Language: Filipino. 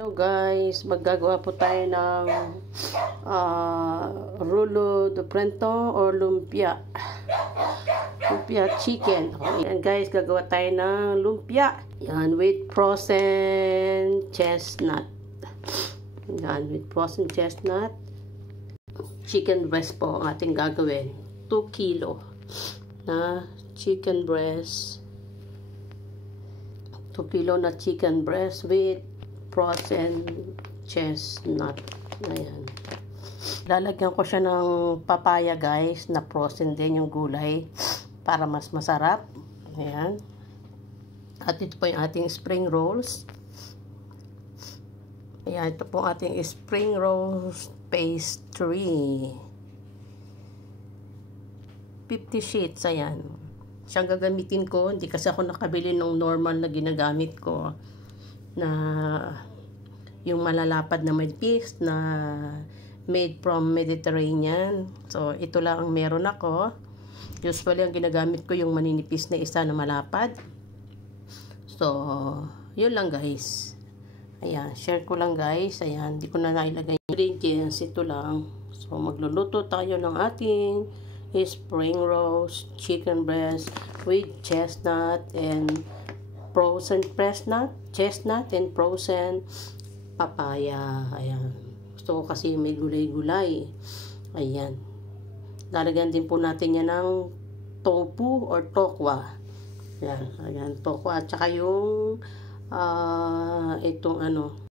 Hello guys, maggagawa po tayo ng rulo de prento or lumpia chicken. Yan guys, gagawa tayo ng lumpia. Yan, with frozen chestnut. Yan, with frozen chestnut. Chicken breast po ang ating gagawin. 2 kilo na chicken breast. 2 kilo na chicken breast with frozen chestnut. Ayan. Lalagyan ko siya ng papaya guys, na frozen din yung gulay para mas masarap. Ayan. At ito po yung ating spring rolls. Ayan, ito po ating spring rolls pastry. 50 sheets, ayan. Siyang gagamitin ko, hindi kasi ako nakabili ng normal na ginagamit ko, na yung malalapad na manipis na made from Mediterranean. So ito lang ang meron ako. Usually ang ginagamit ko yung maninipis na isa na malapad. So yun lang guys. Ayan, share ko lang guys. Ayan, hindi ko na nailagay yung ingredients. Ito lang. So magluluto tayo ng ating spring rolls chicken breast with chestnut and frozen chestnut and frozen papaya. Ayan. Gusto ko kasi may gulay-gulay. Ayan. Lalagyan din po natin yan ng tofu or tokwa. Ayan. Ayan. Tokwa. At saka yung itong